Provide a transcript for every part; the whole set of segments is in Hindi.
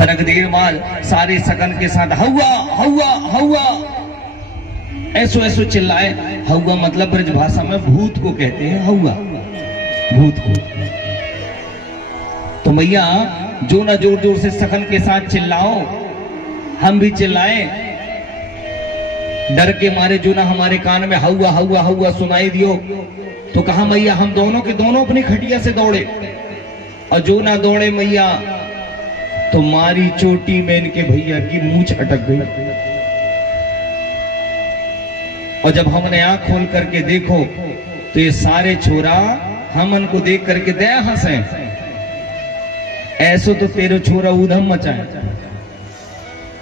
तनक देर माल सारे सकन के साथ हवा हवा हवा ऐसो ऐसो चिल्लाए। हवा मतलब ब्रज भाषा में भूत को कहते हैं, हवा भूत को। तो मैया जो ना जोर जोर से सकन के साथ चिल्लाओ, हम भी चिल्लाए। डर के मारे जो ना हमारे कान में हवा हवा हवा सुनाई दियो। तो कहा मैया हम दोनों के दोनों अपनी खटिया से दौड़े, और जो ना दौड़े मैया तो मारी चोटी में इनके भैया की मूंछ अटक गई। और जब हमने आंख खोल करके देखो तो ये सारे छोरा हमन को देख करके दया हंसे। ऐसो तो तेरो छोरा उधम मचाए,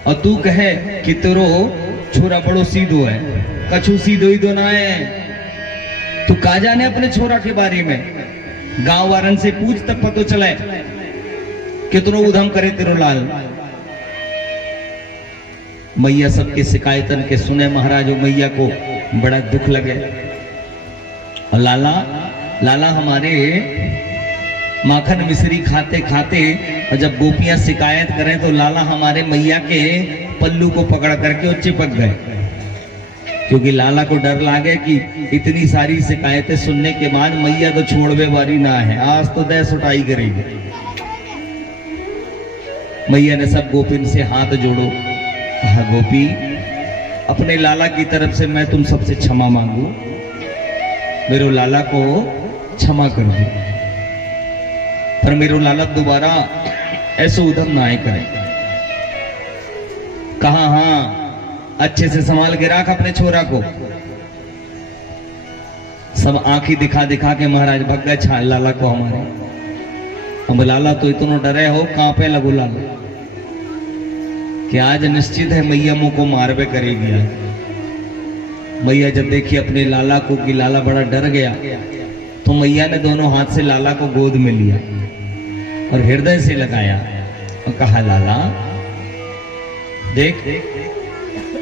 और तू कहे कि तेरो छोरा बड़ो सीधो है। कछु सीधो ही दो ना है। तू का जाने अपने छोरा के बारे में, गांव वारन से पूछ तब पतो चले कितनो उधम करे तेरो लाल। मैया सबके शिकायतन के सुने महाराज। मैया को बड़ा दुख लगे। और लाला हमारे माखन मिश्री खाते खाते, और जब गोपियां शिकायत करें तो लाला हमारे मैया के पल्लू को पकड़ करके वो चिपक गए, क्योंकि लाला को डर लागे कि इतनी सारी शिकायतें सुनने के बाद मैया तो छोड़वे वाली ना है, आज तो दह सुटाई करेगी। मैया ने सब गोपिन से हाथ जोड़ो, कहा गोपी अपने लाला की तरफ से मैं तुम सबसे क्षमा मांगू, मेरो लाला को क्षमा कर दो, पर मेरो लाला दोबारा ऐसे उधम ना आए करे। कहा हाँ अच्छे से संभाल के रख अपने छोरा को। सब आंखी दिखा दिखा के महाराज भग गए छाल लाला को हमारे। अब लाला तो इतना डरे हो, कांपे लगो लाला कि आज निश्चित है मैया मुंह को मारवे करेगी। आज मैया जब देखी अपने लाला को कि लाला बड़ा डर गया, तो मैया ने दोनों हाथ से लाला को गोद में लिया और हृदय से लगाया और कहा लाला देख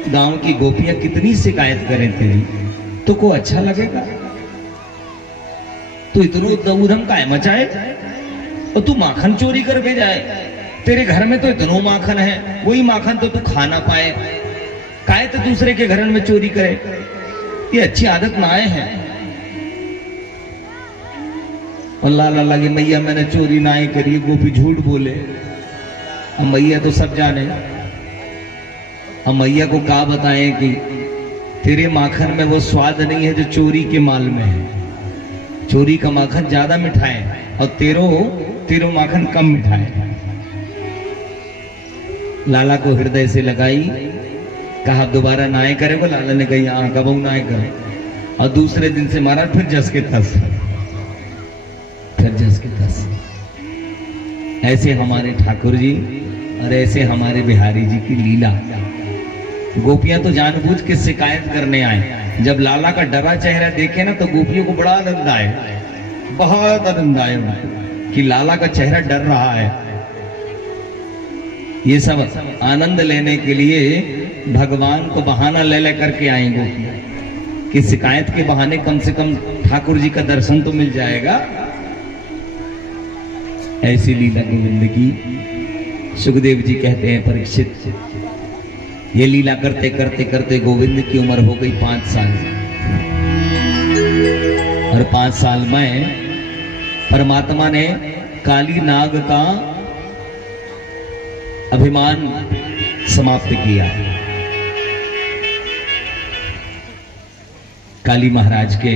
गांव की गोपियां कितनी शिकायत करें तेरी, तो को अच्छा लगेगा? तू इतना उधम काहे मचाए, और तू माखन चोरी करके जाए। तेरे घर में तो इतना माखन है, वही माखन तो तू खा ना पाए, काहे तो दूसरे के घर में चोरी करे? ये अच्छी आदत ना आए हैं। और लाला लगे मैया मैंने चोरी ना ही करी, गोपी झूठ बोले। अब मैया तो सब जाने। अब मैया को क्या बताएं कि तेरे माखन में वो स्वाद नहीं है जो चोरी के माल में है। चोरी का माखन ज्यादा मीठा है और तेरो माखन कम मीठा है। लाला को हृदय से लगाई, कहा दोबारा नाए करे को। लाला ने कही हाँ कब नाए करे, और दूसरे दिन से मारा फिर जस के तस, फिर जस के तस। ऐसे हमारे ठाकुर जी और ऐसे हमारे बिहारी जी की लीला। गोपियां तो जानबूझ के शिकायत करने आए। जब लाला का डरा चेहरा देखे ना तो गोपियों को बड़ा आनंद आए, बहुत आनंद आए कि लाला का चेहरा डर रहा है। ये सब आनंद लेने के लिए भगवान को बहाना ले ले करके आएंगे कि शिकायत के बहाने कम से कम ठाकुर जी का दर्शन तो मिल जाएगा। ऐसी लीला गोविंद की। सुखदेव जी कहते हैं परीक्षित ये लीला करते करते करते गोविंद की उम्र हो गई 5 साल, और 5 साल में परमात्मा ने काली नाग का अभिमान समाप्त किया। काली महाराज के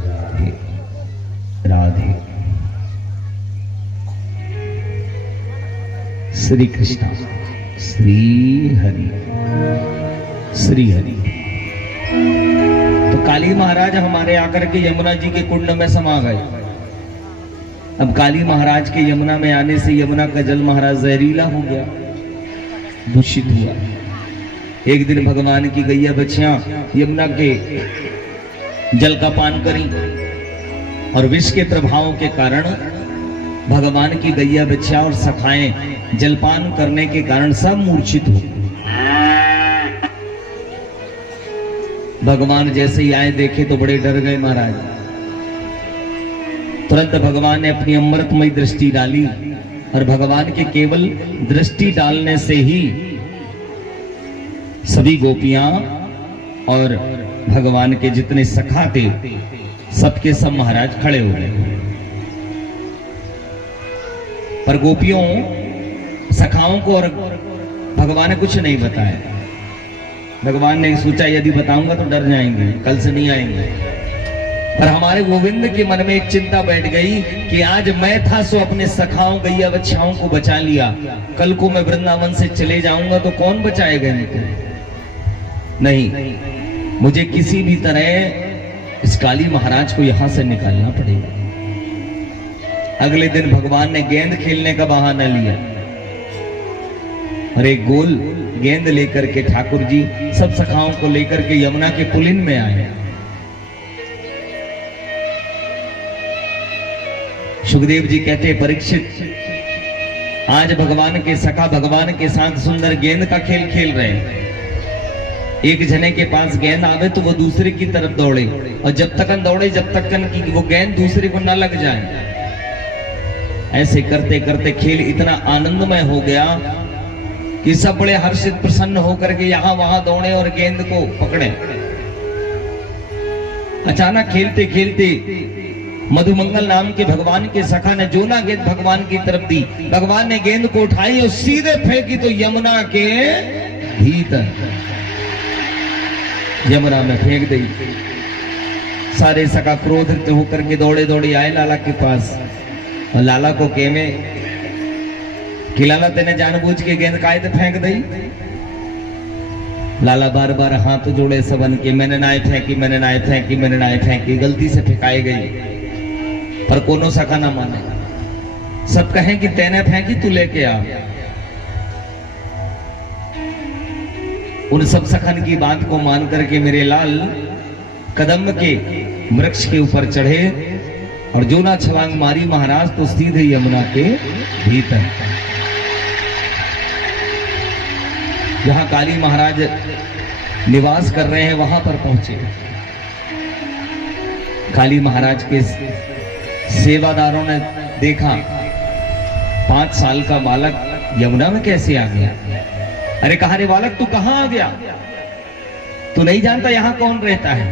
राधे राधे श्री कृष्ण श्री हरि श्री हरि। तो काली महाराज हमारे आकर के यमुना जी के कुंड में समा गए। अब काली महाराज के यमुना में आने से यमुना का जल महाराज जहरीला हो गया, दूषित हुआ। एक दिन भगवान की गैया बच्चियां यमुना के जल का पान करी और विष के प्रभाव के कारण भगवान की गैया बच्चियां और सखाएं जलपान करने के कारण सब मूर्छित हो। भगवान जैसे ही आए देखे तो बड़े डर गए महाराज। तुरंत भगवान ने अपनी अमृतमयी दृष्टि डाली और भगवान के केवल दृष्टि डालने से ही सभी गोपियां और भगवान के जितने सखा थे सबके सब महाराज खड़े हो गए। पर गोपियों सखाओं को और भगवान ने कुछ नहीं बताया। भगवान ने सोचा यदि बताऊंगा तो डर जाएंगे, कल से नहीं आएंगे। पर हमारे गोविंद के मन में एक चिंता बैठ गई कि आज मैं था सो अपने सखाओं गैया बच्चाओं को बचा लिया, कल को मैं वृंदावन से चले जाऊंगा तो कौन बचाएगा इनको? नहीं, मुझे किसी भी तरह इस काली महाराज को यहां से निकालना पड़ेगा। अगले दिन भगवान ने गेंद खेलने का बहाना लिया और एक गोल गेंद लेकर के ठाकुर जी सब सखाओं को लेकर के यमुना के पुलिन में आए। सुखदेव जी कहते परीक्षित, आज भगवान के सखा भगवान के साथ सुंदर गेंद का खेल खेल रहे हैं। एक जने के पास गेंद आवे तो वो दूसरे की तरफ दौड़े और जब तक दौड़े जब तक कि वो गेंद दूसरे को न लग जाए। ऐसे करते करते खेल इतना आनंदमय हो गया कि सब बड़े हर्षित प्रसन्न होकर के यहां वहां दौड़े और गेंद को पकड़े। अचानक खेलते खेलते मधुमंगल नाम के भगवान के सखा ने जो ना गेंद भगवान की तरफ दी, भगवान ने गेंद को उठाई और सीधे फेंकी तो यमुना के भीतर, यमुना में फेंक दी। सारे सखा क्रोधित होकर के दौड़े दौड़े आए लाला के पास और लाला को केमे कि लाला तेने जानबूझ के गेंद काहे ते फेंक दी? लाला बार बार हाथ जोड़े सबन के, मैंने नाय फेंकी, मैंने नाय फेंकी, मैंने नाय फेंकी, गलती से फेंकाई गई। पर कोनो सखा ना माने, सब कहें कि तेने फेंकी तू लेके आ। उन सब सखन की बात को मान करके मेरे लाल कदम के वृक्ष के ऊपर चढ़े और जो ना छलांग मारी महाराज तो सीधे यमुना के भीतर, जहां काली महाराज निवास कर रहे हैं वहां पर पहुंचे। काली महाराज के सेवादारों ने देखा 5 साल का बालक यमुना में कैसे आ गया। अरे कहा रे बालक तू कहां आ गया? तू नहीं जानता यहां कौन रहता है?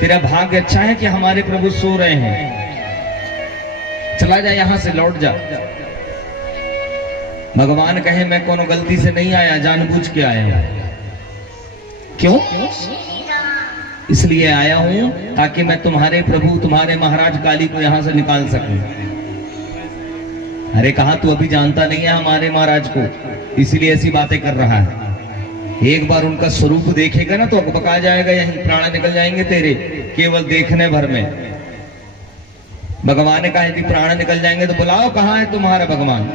तेरा भाग्य अच्छा है कि हमारे प्रभु सो रहे हैं, चला जा यहां से, लौट जा। भगवान कहे मैं कोनो गलती से नहीं आया, जानबूझ के आया हूं। क्यों? इसलिए आया हूं ताकि मैं तुम्हारे प्रभु तुम्हारे महाराज काली को यहां से निकाल सकूं। अरे कहा तू अभी जानता नहीं है हमारे महाराज को, इसलिए ऐसी बातें कर रहा है। एक बार उनका स्वरूप देखेगा ना तो अकबका जाएगा, यहीं प्राण निकल जाएंगे तेरे केवल देखने भर में। भगवान ने कहा यदि प्राण निकल जाएंगे तो बुलाओ कहां है तुम्हारा भगवान।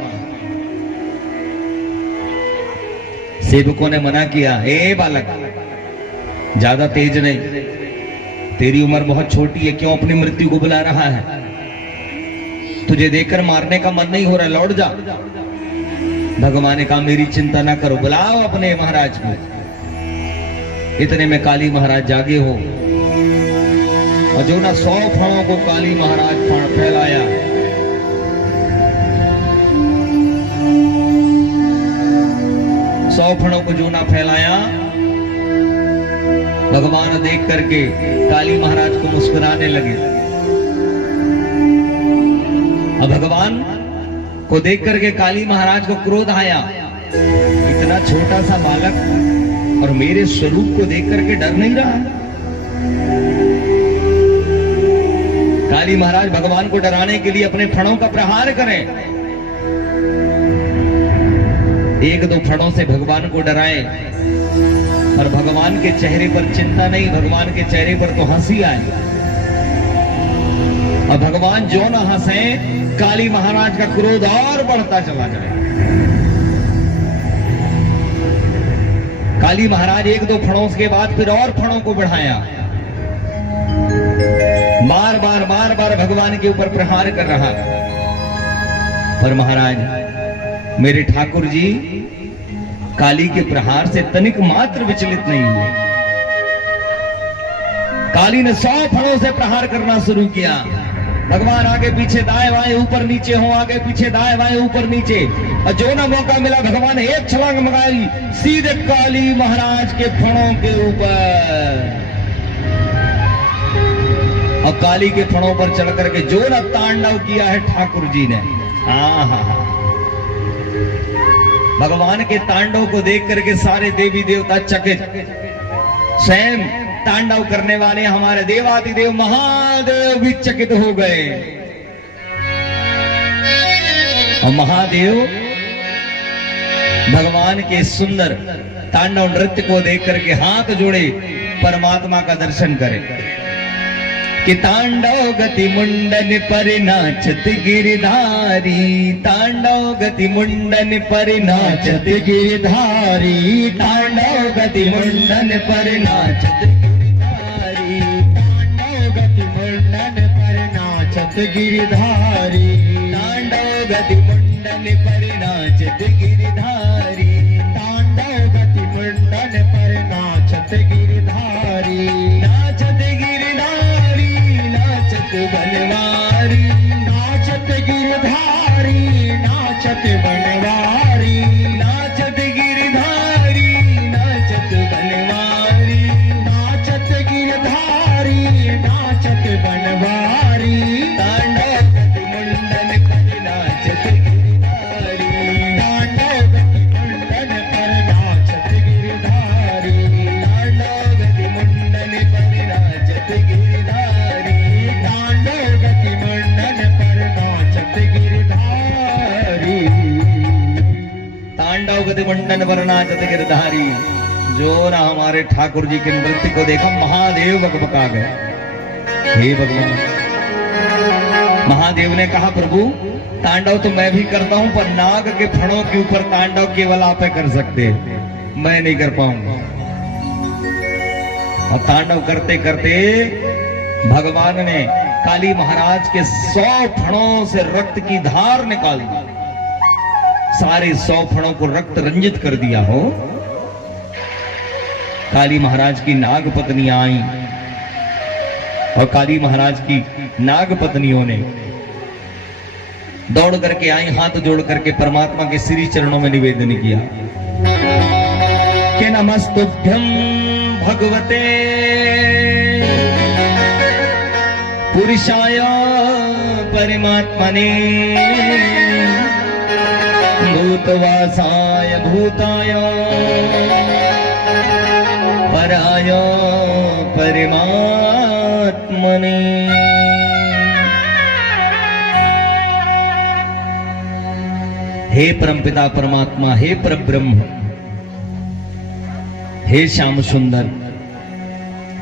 सेवकों ने मना किया, ए बालक ज्यादा तेज नहीं, तेरी उम्र बहुत छोटी है, क्यों अपनी मृत्यु को बुला रहा है? तुझे देखकर मारने का मन नहीं हो रहा, लौट जा। भगवान ने कहा मेरी चिंता ना करो, बुलाओ अपने महाराज को। इतने में काली महाराज जागे हो और जो ना 100 फणों को काली महाराज फैलाया। सौ फणों को जो ना फैलाया, भगवान देख करके काली महाराज को मुस्कुराने लगे। अब भगवान को देख करके काली महाराज को क्रोध आया, इतना छोटा सा बालक और मेरे स्वरूप को देख करके डर नहीं रहा। काली महाराज भगवान को डराने के लिए अपने फणों का प्रहार करें। 1-2 फणों से भगवान को डराए, पर भगवान के चेहरे पर चिंता नहीं, भगवान के चेहरे पर तो हंसी आए। और भगवान जो न हंसे, काली महाराज का क्रोध और बढ़ता चला जाए। काली महाराज 1-2 फणों के बाद फिर और फणों को बढ़ाया, बार बार भगवान के ऊपर प्रहार कर रहा। पर महाराज मेरे ठाकुर जी काली के प्रहार से तनिक मात्र विचलित नहीं हुए। काली ने 100 फणों से प्रहार करना शुरू किया। भगवान आगे पीछे दाएं बाएं ऊपर नीचे हो, आगे पीछे दाएं बाएं ऊपर नीचे, और जो ना मौका मिला भगवान ने एक छलांग लगाई सीधे काली महाराज के फणों के ऊपर। और काली के फणों पर चढ़ करके जो ना तांडव किया है ठाकुर जी ने। भगवान के तांडव को देख करके सारे देवी देवता चकित, स्वयं तांडव करने वाले हमारे देवादिदेव महादेव भी चकित हो गए। और महादेव भगवान के सुंदर तांडव नृत्य को देख करके हाथ जोड़े परमात्मा का दर्शन करें कि तांडव गति मुंडन पर नाचत गिरधारी, तांडव गति मुंडन पर नाचत गिरधारी, तांडव गति मुंडन पर नाचत गिरधारी, तांडव गति मुंडन पर नाचत गिरधारी, तांडव गति मुंडन पर नाचत गिरधारी, तांडव गति मुंडन पर नाचत गिरधारी, नाचत गिरधारी, नाचत बनवारी, नाचत गिरधारी, नाचत बनवारी, नाचत गिरधारी, नाचत बनवारी, नाचत गिरधारी, नाचत बनवारी, तांडव गति मुंडन पर नाचत गिरधारी, तांडव गति मुंडन पर नाचत गिरधारी, तांडव गति मुंडन पर नाचत गिरधारी, तांडव गति मुंडन पर नाचत गिरधारी, तांडव गति मुंडन पर नाचत गिरधारी। जो ना हमारे ठाकुर जी के नृत्य को देखा महादेव बकबका गए। हे भगवान, महादेव ने कहा प्रभु तांडव तो मैं भी करता हूं, पर नाग के फणों के ऊपर तांडव केवल आप कर सकते, मैं नहीं कर पाऊंगा। और तांडव करते करते भगवान ने काली महाराज के 100 फणों से रक्त की धार निकाल दी, सारे 100 फणों को रक्त रंजित कर दिया हो। काली महाराज की नाग पत्नियां आई और काली महाराज की नाग पत्नियों ने दौड़ करके आई, हाथ जोड़ करके परमात्मा के श्री चरणों में निवेदन किया कि नमस्तुभ्यं भगवते पुरुषाय परमात्मने भूतवासाय भूताय पराय परमात्मने। हे परमपिता परमात्मा, हे परब्रह्म, हे श्याम सुंदर,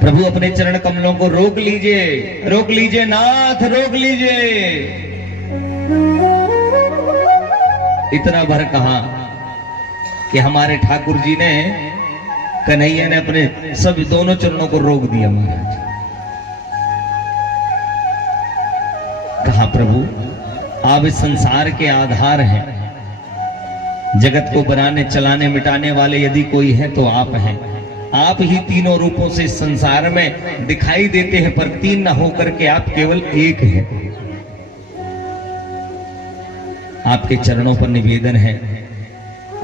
प्रभु अपने चरण कमलों को रोक लीजिए, रोक लीजिए नाथ, रोक लीजिए। इतना भर कहा कि हमारे ठाकुर जी ने, कन्हैया ने अपने सब दोनों चरणों को रोक दिया। महाराज कहा प्रभु आप इस संसार के आधार हैं, जगत को बनाने चलाने मिटाने वाले यदि कोई है तो आप हैं। आप ही तीनों रूपों से इस संसार में दिखाई देते हैं, पर तीन न होकर के आप केवल एक हैं। आपके चरणों पर निवेदन है,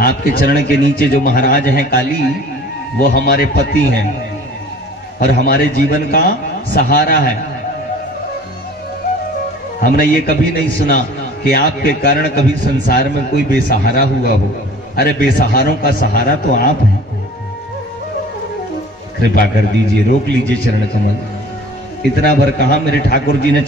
आपके चरण के नीचे जो महाराज हैं काली, वो हमारे पति हैं और हमारे जीवन का सहारा है। हमने ये कभी नहीं सुना कि आपके कारण कभी संसार में कोई बेसहारा हुआ हो। अरे बेसहारों का सहारा तो आप हैं। कृपा कर दीजिए, रोक लीजिए चरण कमल। इतना भर कहा मेरे ठाकुर जी ने